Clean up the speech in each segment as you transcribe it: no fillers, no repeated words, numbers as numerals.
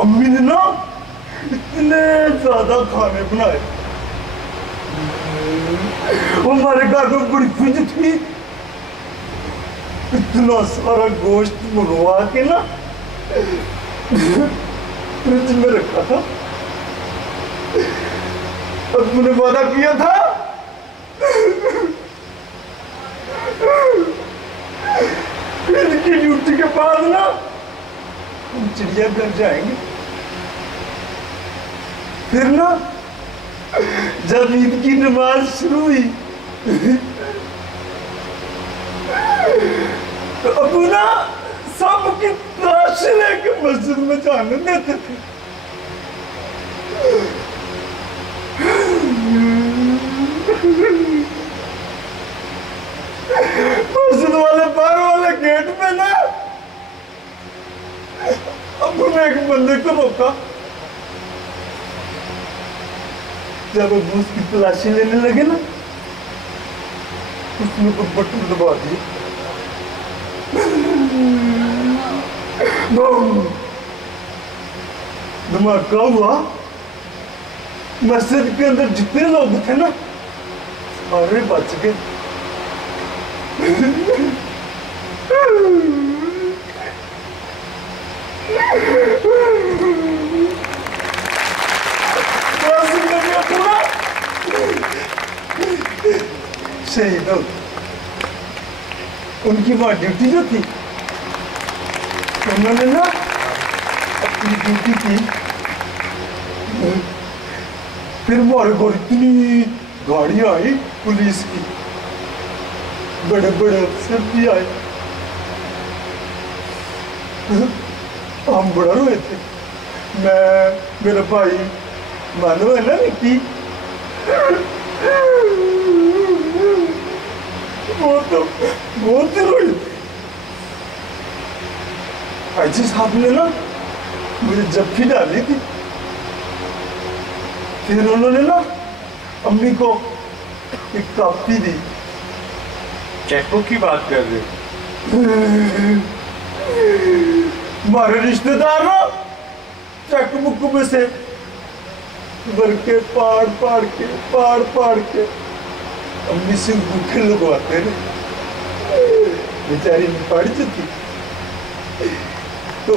امی نے نا اتنے زیادہ کھانے بنائے، ہمارے گھر میں بڑی فریج تھی، اتنا سارا گوشت منگوا کے نا فریج میں رکھا تھا۔ ابو نے وعدہ کیا تھا ان کی ڈیوٹی کے بعد نا ہم چڑیا گھر جائیں گے، پھر نا جب عید کی نماز شروع ہوئی تو ابو نا سب کی تلاشی لے کے مسجد میں جانے دیتے تھے۔ مسجد والے باہر والے گیٹ میں نا ابو نے ایک بندے کو روکا، جب ابو اس کی تلاشی لینے لگے نا اس نے تو بٹن دبا دی، دھماکہ ہوا، مسجد کے اندر جتنے لوگ تھے نا سارے بچ گئے۔ شہید ہو ان کی وہاں ڈیوٹی جو تھی، انہوں نے نا اپنی ڈیوٹی کی، پھر ہمارے گھر اتنی گاڑیاں آئی پولیس کی، بڑے بڑے افسر بھی آئے، ہم بڑا روئے تھے، میں میرا بھائی مانو ہے نا نکی، بہت روئے تھے۔ حاجی صاحب نے نا مجھے جپھی ڈالی تھی، پھر انہوں نے نا امی کو ایک کاپی دی۔ چیک بک کی بات کر رہے؟ ہمارے رشتہ دار نا چیک بک میں سے بھر کے پاڑ پاڑ کے امی سے انگوٹھے لگواتے رہے، بیچاری میں پڑ چکی۔ تو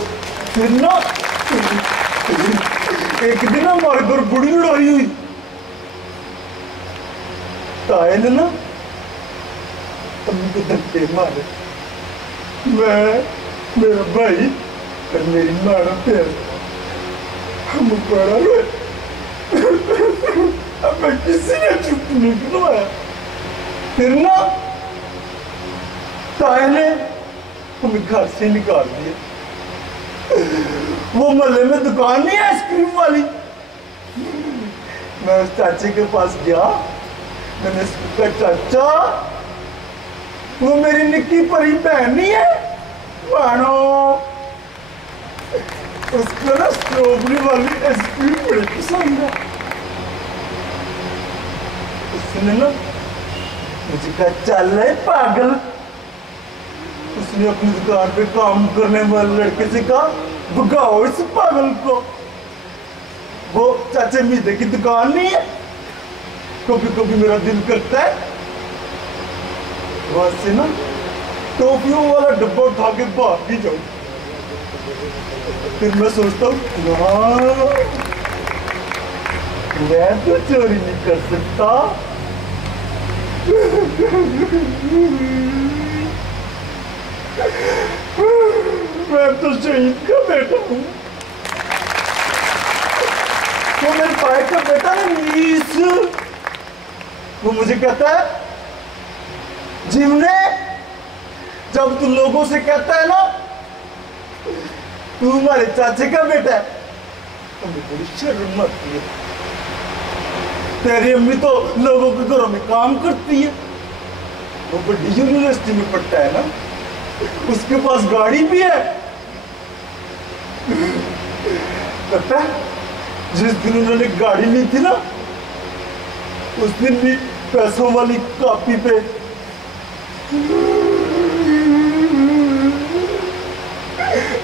پھر نا ایک دن ہمارے گھر بڑی لڑائی ہوئی، تائے نے نا امی کو دھکے مارے، میں میرا بھائی اور میری ماں پھر ہم بڑا روئے، ہمیں کسی نے چپ نہیں کروایا۔ پھر نا تائے نے ہمیں گھر سے نکال دیا۔ وہ محلے میں دکان نہیں ہے آئس کریم والی، میں اس چاچے کے پاس گیا، میں نے اس کو کہا چاچا وہ میری نکی پری بہن نہیں ہے بانو، اس کو نا اسٹرابری والی آئس کریم بڑی پسند ہے۔ اس نے نا مجھے کہا چل رہے پاگل، اس نے اپنی دکان پہ کام کرنے والے لڑکے سے کہا بھگاؤ اس پاگل کو، وہ چاچے میدے کی دکان نہیں ہے، کبھی کبھی میرا دل کرتا ہے وہاں سے نا ٹوپیوں والا ڈبہ اٹھا کے بھاگ ہی جاؤں۔ پھر میں سوچتا ہوں میں تو چوری نہیں کر سکتا، میں تو شہید کا بیٹا ہوں۔ وہ میرے بھائی کا بیٹا ہے نیس، وہ مجھے کہتا ہے جمنے جب تو لوگوں سے کہتا ہے نا تو ہمارے چاچے کا بیٹا ہے، ہمیں بڑی شرم آتی ہے، تیری امی تو لوگوں کے گھروں میں کام کرتی ہے، وہ بڑی یونیورسٹی میں پڑھتا ہے نا، اس کے پاس گاڑی بھی ہے۔ پتہ ہے جس دن انہوں نے گاڑی لی تھی نا اس دن بھی پیسوں والی کاپی پہ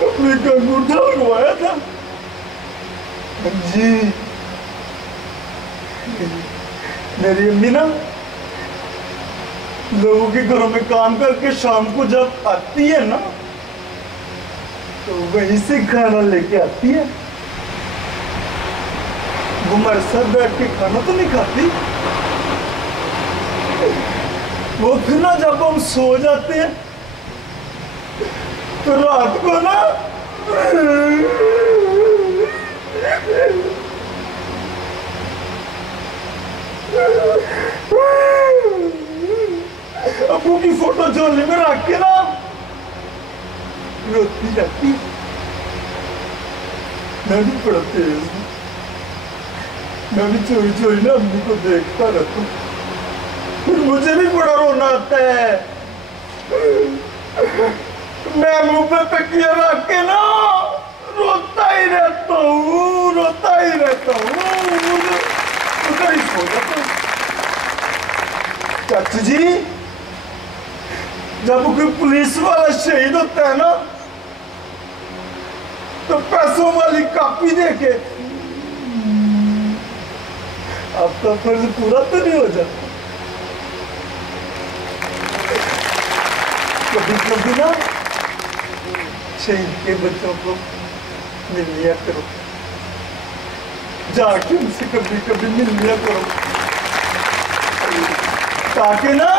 اپنے کا انگوٹھا لگوایا تھا، جی میری امی نا لوگوں کے گھروں میں کام کر کے شام کو جب آتی ہے نا تو وہیں سے کھانا لے کے آتی ہے. وہ ہمارے ساتھ بیٹھ کے کھانا تو نہیں کھاتی. وہ پھر نا جب ہم سو جاتے ہیں تو رات کو نا ابو کی فوٹو جھولی میں رکھ کے نا روتی رہتی. میں بھی بڑا تیز ہوں. میں بھی چوری چوری نا امی کو دیکھتا رہتا ہوں. پھر مجھے بھی بڑا رونا آتا ہے. میں منہ پہ تکیہ رکھ کے نا روتا ہی رہتا ہوں. ادھر ہی سو جاتا ہوں. چاچو جی جب کوئی پولیس والا شہید ہوتا ہے نا تو پیسوں والی کاپی دے کے آپ کا فرض پورا تو نہیں ہو جاتا. کبھی کبھی نا شہید کے بچوں کو مل لیا کرو. جا کے ان سے کبھی کبھی مل لیا کرو تاکہ نا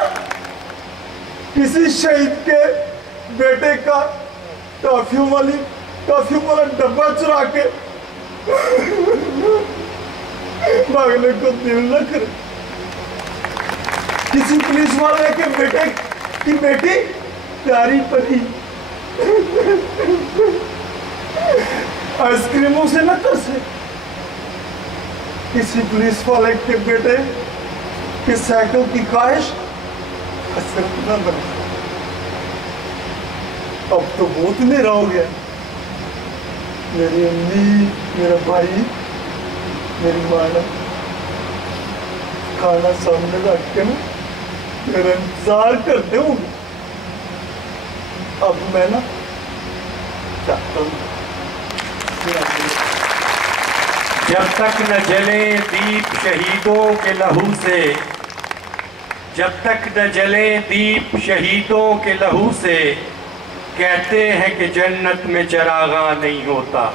کسی شہید کے بیٹے کا ٹافیوں والا ڈبہ چرا کے بھاگنے کو دل نہ کرے. کسی پولیس والے کے بیٹے کی بیٹی پیاری پری آئس کریموں سے نہ ترسے. کسی پولیس والے کے بیٹے کی سائیکل کی خواہش حسرت نہ بنے. اب تو بہت میرا ہو گیا. میری امی میرا بھائی میری ماں نے کھانا سامنے رکھ کے نا میرا انتظار کرتے ہوں. اب میں نا چاہتا ہوں جب تک نہ جلے دیپ شہیدوں کے لہو سے، جب تک نہ جلے دیپ شہیدوں کے لہو سے، کہتے ہیں کہ جنت میں چراغاں نہیں ہوتا.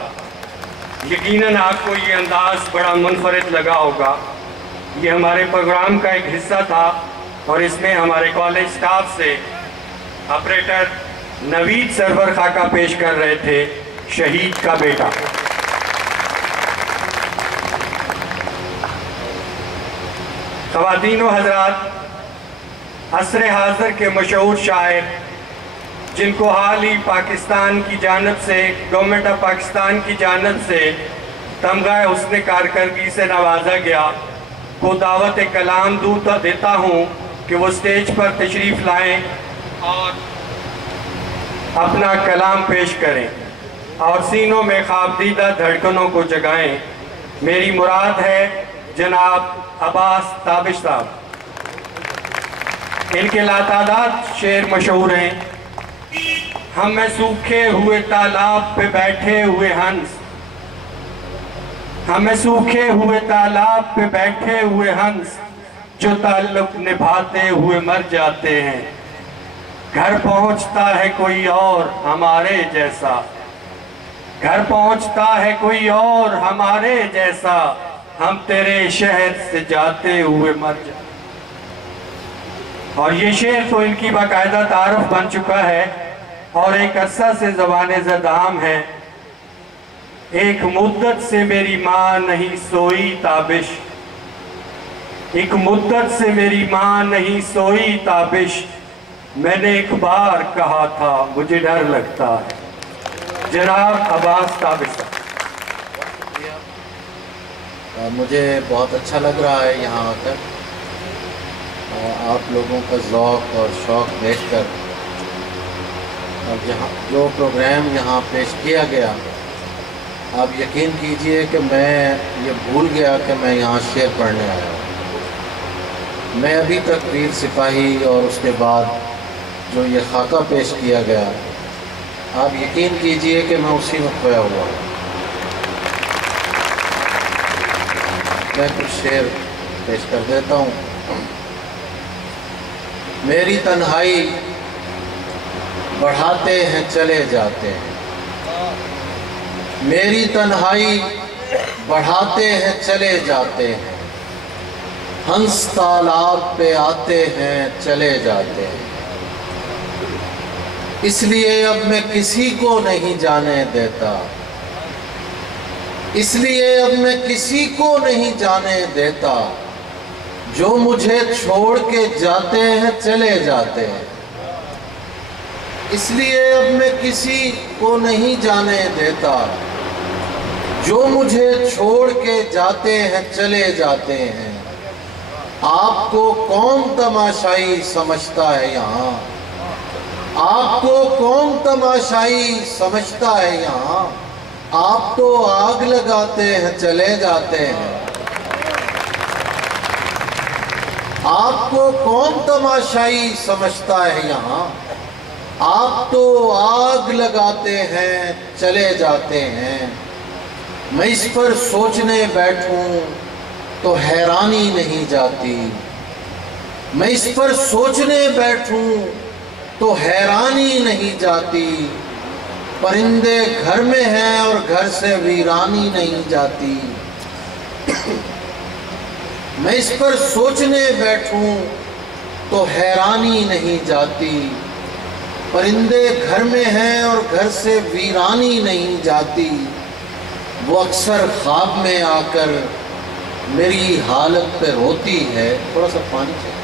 یقیناً آپ کو یہ انداز بڑا منفرد لگا ہوگا. یہ ہمارے پروگرام کا ایک حصہ تھا اور اس میں ہمارے کالج سٹاف سے آپریٹر نوید سرور خاکہ پیش کر رہے تھے شہید کا بیٹا. خواتین و حضرات، عصر حاضر کے مشہور شاعر جن کو حال ہی پاکستان کی جانب سے گورنمنٹ آف پاکستان کی جانب سے تمغہ حسن کارکردگی سے نوازا گیا کو دعوت کلام دیتا ہوں کہ وہ سٹیج پر تشریف لائیں اور اپنا کلام پیش کریں اور سینوں میں خوابدیدہ دھڑکنوں کو جگائیں. میری مراد ہے جناب عباس تابش صاحب. ان کے لاتعداد شعر مشہور ہیں. ہم میں سوکھے ہوئے تالاب پہ بیٹھے ہوئے ہنس، ہم میں سوکھے ہوئے تالاب پہ بیٹھے ہوئے ہنس جو تعلق نبھاتے ہوئے مر جاتے ہیں. گھر پہنچتا ہے کوئی اور ہمارے جیسا، گھر پہنچتا ہے کوئی اور ہمارے جیسا، ہم تیرے شہر سے جاتے ہوئے مر جاتے. اور یہ شعر تو ان کی باقاعدہ تعارف بن چکا ہے اور ایک عرصہ سے زبان زدام ہے. ایک مدت سے میری ماں نہیں سوئی تابش، ایک مدت سے میری ماں نہیں سوئی تابش، میں نے ایک بار کہا تھا مجھے ڈر لگتا ہے. جناب عباس تابش. مجھے بہت اچھا لگ رہا ہے یہاں آ کر، آپ لوگوں کا ذوق اور شوق دیکھ کر. اور جو پروگرام یہاں پیش کیا گیا، آپ یقین کیجئے کہ میں یہ بھول گیا کہ میں یہاں شعر پڑھنے آیا ہوں. میں ابھی تک ویر سپاہی اور اس کے بعد جو یہ خاکہ پیش کیا گیا، آپ یقین کیجئے کہ میں اسی میں کھویا ہوا ہوں. میں کچھ شعر پیش کر دیتا ہوں۔ میری تنہائی بڑھاتے ہیں چلے جاتے ہیں، میری تنہائی بڑھاتے ہیں چلے جاتے ہیں، ہنس تالاب پہ آتے ہیں چلے جاتے ہیں، اس لیے اب میں کسی کو نہیں جانے دیتا، اس لیے اب میں کسی کو نہیں جانے دیتا، جو مجھے چھوڑ کے جاتے ہیں چلے جاتے ہیں، اس لیے اب میں کسی کو نہیں جانے دیتا، جو مجھے چھوڑ کے جاتے ہیں چلے جاتے ہیں۔ آپ کو کون تماشائی سمجھتا ہے یہاں، آپ کو کون تماشائی سمجھتا ہے یہاں، آپ تو آگ لگاتے ہیں چلے جاتے ہیں۔ آپ کو کون تماشائی سمجھتا ہے یہاں، آپ تو آگ لگاتے ہیں چلے جاتے ہیں۔ میں اس پر سوچنے بیٹھوں تو حیرانی نہیں جاتی، میں اس پر سوچنے بیٹھوں تو حیرانی نہیں جاتی، پرندے گھر میں ہیں اور گھر سے ویرانی نہیں جاتی۔ میں اس پر سوچنے بیٹھوں تو حیرانی نہیں جاتی، پرندے گھر میں ہیں اور گھر سے ویرانی نہیں جاتی، وہ اکثر خواب میں آ کر میری حالت پہ روتی ہے۔ تھوڑا سا پانی چاہیے۔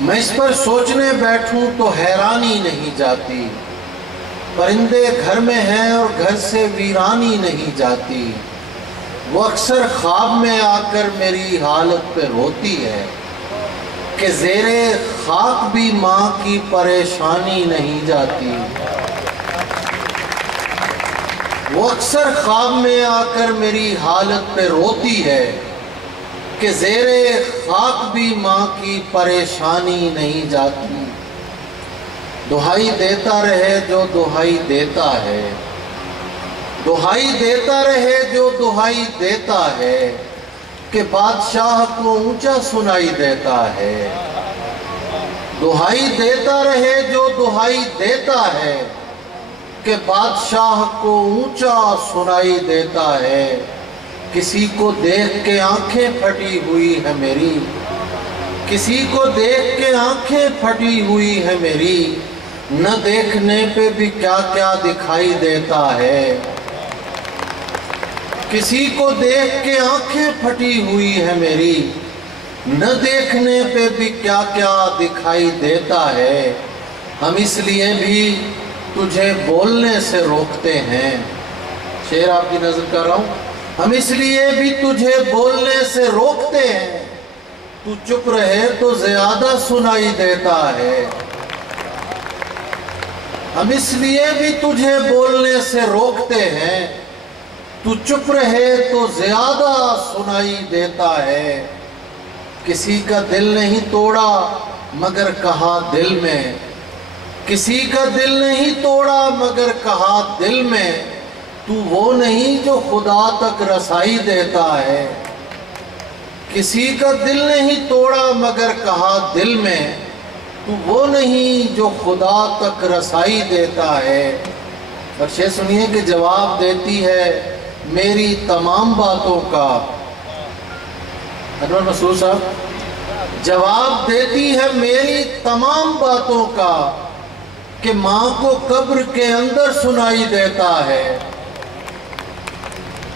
میں اس پر سوچنے بیٹھوں تو حیرانی نہیں جاتی، پرندے گھر میں ہیں اور گھر سے ویرانی نہیں جاتی، وہ اکثر خواب میں آ کر میری حالت پہ روتی ہے کہ زیرے خاک بھی ماں کی پریشانی نہیں جاتی، وہ اکثر خواب میں آ کر میری حالت پہ روتی ہے کہ زیرے خاک بھی ماں کی پریشانی نہیں جاتی۔ دہائی دیتا رہے جو دہائی دیتا ہے، دہائی دیتا رہے جو دہائی دیتا ہے، کہ بادشاہ کو اونچا سنائی دیتا ہے، دہائی دیتا رہے جو دہائی دیتا ہے، کہ بادشاہ کو اونچا سنائی دیتا ہے۔ کسی کو دیکھ کے آنکھیں پھٹی ہوئی ہے میری، کسی کو دیکھ کے آنکھیں پھٹی ہوئی ہے میری، نہ دیکھنے پہ بھی کیا کیا دکھائی دیتا ہے، کسی کو دیکھ کے آنکھیں پھٹی ہوئی ہے میری، نہ دیکھنے پہ بھی کیا کیا دکھائی دیتا ہے۔ ہم اس لیے بھی تجھے بولنے سے روکتے ہیں، شعر آپ کی نظر کر رہا ہوں، ہم اس لیے بھی تجھے بولنے سے روکتے ہیں، تو چپ رہے تو زیادہ سنائی دیتا ہے، ہم اس لیے بھی تجھے بولنے سے روکتے ہیں، تو چپ رہے تو زیادہ سنائی دیتا ہے۔ کسی کا دل نہیں توڑا مگر کہا دل میں، کسی کا دل نہیں توڑا مگر کہا دل میں، تو وہ نہیں جو خدا تک رسائی دیتا ہے، کسی کا دل نہیں توڑا مگر کہا دل میں، تو وہ نہیں جو خدا تک رسائی دیتا ہے۔ اور شعر سنیے کہ جواب دیتی ہے میری تمام باتوں کا، انور مسعود صاحب، جواب دیتی ہے میری تمام باتوں کا، کہ ماں کو قبر کے اندر سنائی دیتا ہے،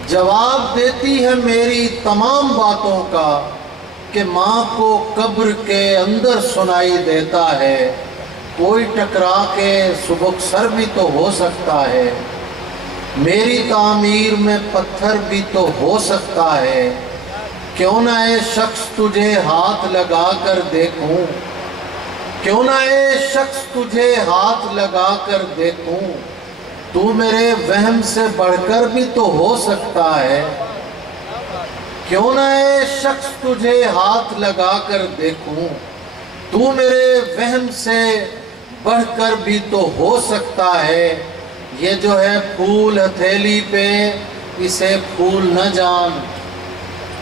جواب دیتی ہے میری تمام باتوں کا، کہ ماں کو قبر کے اندر سنائی دیتا ہے۔ کوئی ٹکرا کے سبک سر بھی تو ہو سکتا ہے، میری تعمیر میں پتھر بھی تو ہو سکتا ہے، کیوں نہ اے شخص تجھے ہاتھ لگا کر دیکھوں، کیوں نہ اے شخص تجھے ہاتھ لگا کر دیکھوں، تو میرے وہم سے بڑھ کر بھی تو ہو سکتا ہے۔ کیوں نہ اے شخص تجھے ہاتھ لگا کر دیکھوں، تو میرے وہم سے بڑھ کر بھی تو ہو سکتا ہے۔ یہ جو ہے پھول ہتھیلی پہ، اسے پھول نہ جان۔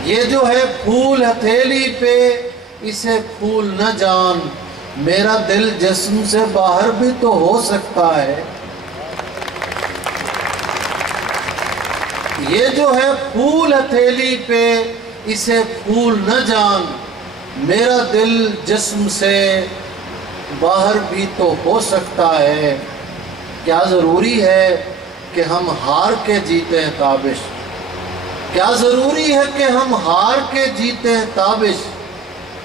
یہ جو ہے پھول ہتھیلی پہ، اسے پھول نہ جان۔ میرا دل جسم سے باہر بھی تو ہو سکتا ہے۔ یہ جو ہے پھول ہتھیلی پہ، اسے پھول نہ جان۔ میرا دل جسم سے باہر بھی تو ہو سکتا ہے۔ کیا ضروری ہے کہ ہم ہار کے جیتے ہیں تابش؟ کیا ضروری ہے کہ ہم ہار کے جیتے ہیں تابش؟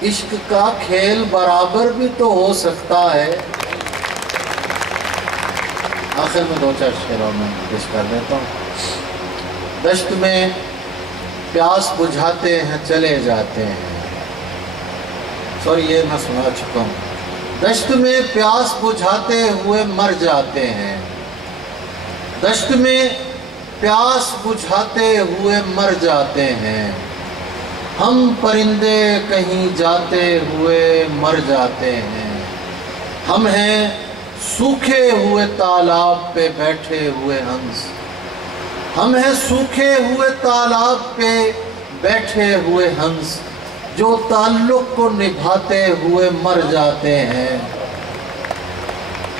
عشق کا کھیل برابر بھی تو ہو سکتا ہے۔ آخر میں دو چار شعروں میں پیش کر دیتا ہوں۔ دشت میں پیاس بجھاتے ہیں چلے جاتے ہیں، سوری یہ میں سنا چکا ہوں۔ دشت میں پیاس بجھاتے ہوئے مر جاتے ہیں، دشت میں پیاس بجھاتے ہوئے مر جاتے ہیں۔ ہم پرندے کہیں جاتے ہوئے مر جاتے ہیں۔ ہم ہیں سوکھے ہوئے تالاب پہ بیٹھے ہوئے ہنس، ہم ہیں سوکھے ہوئے تالاب پہ بیٹھے ہوئے ہنس، جو تعلق کو نبھاتے ہوئے مر جاتے ہیں۔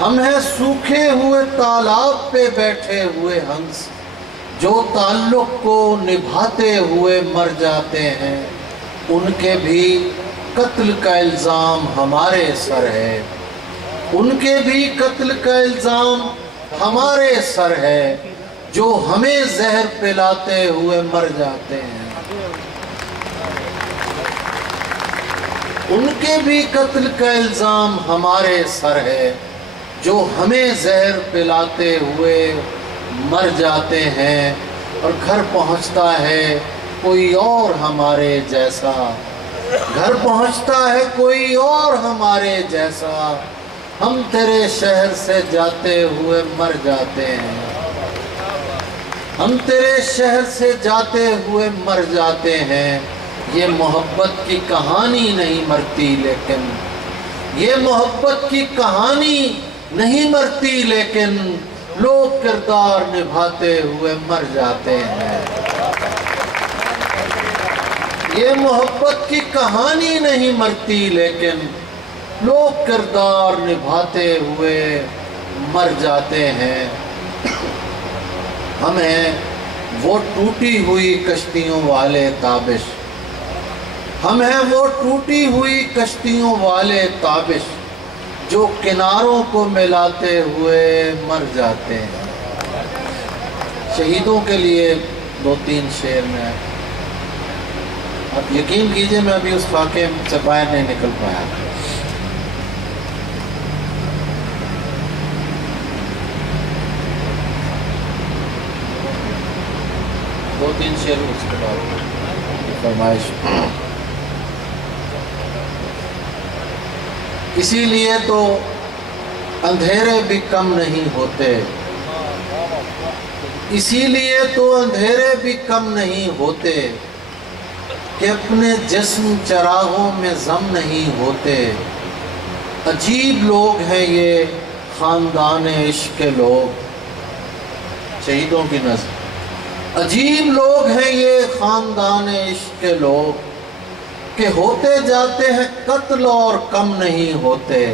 ہم ہیں سوکھے ہوئے تالاب پہ بیٹھے ہوئے ہنس، جو تعلق کو نبھاتے ہوئے مر جاتے ہیں۔ ان کے بھی قتل کا الزام ہمارے سر ہے، ان کے بھی قتل کا الزام ہمارے سر ہے، جو ہمیں زہر پلاتے ہوئے مر جاتے ہیں۔ ان کے بھی قتل کا الزام ہمارے سر ہے، جو ہمیں زہر پلاتے ہوئے مر جاتے ہیں۔ اور گھر پہنچتا ہے کوئی اور ہمارے جیسا، گھر پہنچتا ہے کوئی اور ہمارے جیسا، ہم تیرے شہر سے جاتے ہوئے مر جاتے ہیں۔ ہم تیرے شہر سے جاتے ہوئے مر جاتے ہیں۔ یہ محبت کی کہانی نہیں مرتی لیکن، یہ محبت کی کہانی نہیں مرتی لیکن، لوگ کردار نبھاتے ہوئے مر جاتے ہیں۔ یہ محبت کی کہانی نہیں مرتی لیکن، لوگ کردار نبھاتے ہوئے مر جاتے ہیں۔ ہم ہیں وہ ٹوٹی ہوئی کشتیوں والے تابش، ہم ہیں وہ ٹوٹی ہوئی کشتیوں والے تابش، جو کناروں کو ملاتے ہوئے مر جاتے ہیں۔ شہیدوں کے لیے دو تین شعر میں، اب یقین کیجئے میں ابھی اس واقعے سے باہر نہیں نکل پایا۔ دو تین شعر اس کے بعد فرمائش۔ اسی لیے تو اندھیرے بھی کم نہیں ہوتے، اسی لیے تو اندھیرے بھی کم نہیں ہوتے، کہ اپنے جسم چراغوں میں ضم نہیں ہوتے۔ عجیب لوگ ہیں یہ خاندان عشق کے لوگ، شہیدوں کی نظر۔ عجیب لوگ ہیں یہ خاندان عشق کے لوگ، کہ ہوتے جاتے ہیں قتل اور کم نہیں ہوتے۔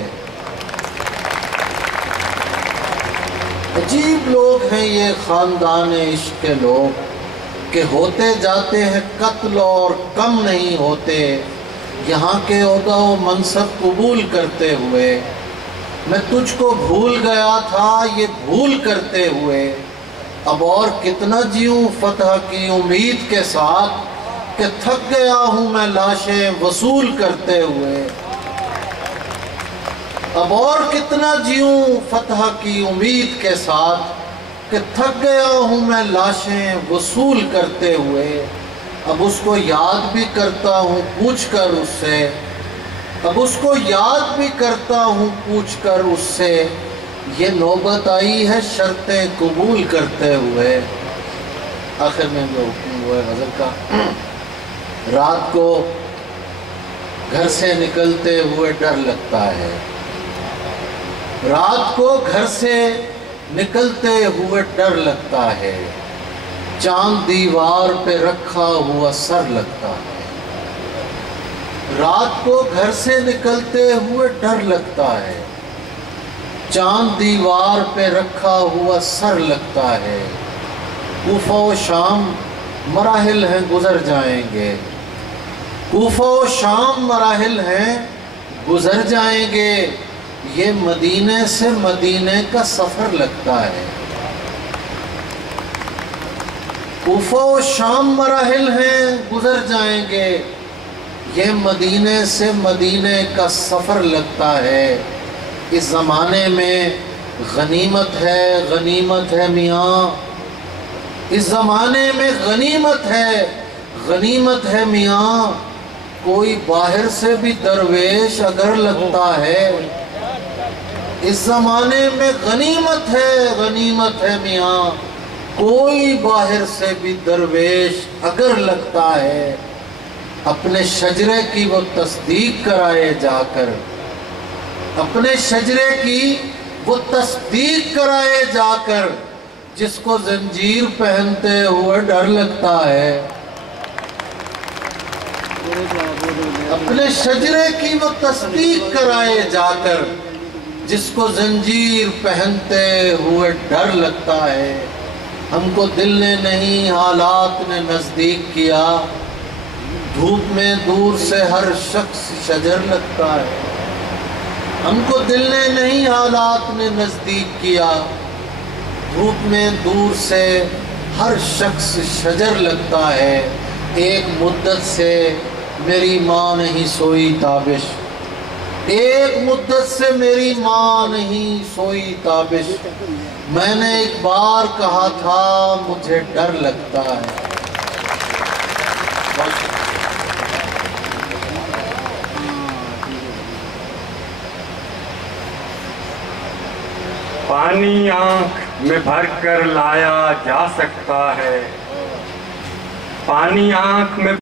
عجیب لوگ ہیں یہ خاندان عشق کے لوگ، کہ ہوتے جاتے ہیں قتل اور کم نہیں ہوتے۔ یہاں کے عہدہ و منصب قبول کرتے ہوئے، میں تجھ کو بھول گیا تھا یہ بھول کرتے ہوئے، اب اور کتنا جیوں فتح کی امید کے ساتھ، کہ تھک گیا ہوں میں لاشیں وصول کرتے ہوئے۔ اب اور کتنا جیوں فتح کی امید کے ساتھ، کہ تھک گیا ہوں میں لاشیں وصول کرتے ہوئے۔ اب اس کو یاد بھی کرتا ہوں پوچھ کر اس سے، اب اس کو یاد بھی کرتا ہوں پوچھ کر اس سے، یہ نوبت آئی ہے شرطیں قبول کرتے ہوئے۔ آخر میں جو حکم ہوا ہے غزل کا، رات کو گھر سے نکلتے ہوئے ڈر لگتا ہے، رات کو گھر سے نکلتے ہوئے ڈر لگتا ہے، چاند دیوار پہ رکھا ہوا سر لگتا ہے۔ رات کو گھر سے نکلتے ہوئے ڈر لگتا ہے، چاند دیوار پہ رکھا ہوا سر لگتا ہے۔ کوفہ و شام مراحل ہیں گزر جائیں گے، کوفہ و شام مراحل ہیں گزر جائیں گے، یہ مدینے سے مدینے کا سفر لگتا ہے۔ کوفہ و شام مراحل ہیں گزر جائیں گے، یہ مدینے سے مدینے کا سفر لگتا ہے۔ اس زمانے میں غنیمت ہے میاں، اس زمانے میں غنیمت ہے میاں، کوئی باہر سے بھی درویش اگر لگتا ہے۔ اس زمانے میں غنیمت ہے میاں، کوئی باہر سے بھی درویش اگر لگتا ہے۔ اپنے شجرے کی وہ تصدیق کرائے جا کر، اپنے شجرے کی وہ تصدیق کرائے جا کر، جس کو زنجیر پہنتے ہوئے ڈر لگتا ہے۔ اپنے شجرے کی وہ تصدیق کرائے جا کر، جس کو زنجیر پہنتے ہوئے ڈر لگتا ہے۔ ہم کو دل نے نہیں حالات نے نزدیک کیا، دھوپ میں دور سے ہر شخص شجر لگتا ہے۔ ہم کو دل نے نہیں حالات نے نزدیک کیا، دھوپ میں دور سے ہر شخص شجر لگتا ہے۔ ایک مدت سے میری ماں نہیں سوئی تابش، ایک مدت سے میری ماں نہیں سوئی تابش، میں نے ایک بار کہا تھا مجھے ڈر لگتا ہے۔ پانی آنکھ میں بھر کر لایا جا سکتا ہے، پانی آنکھ میں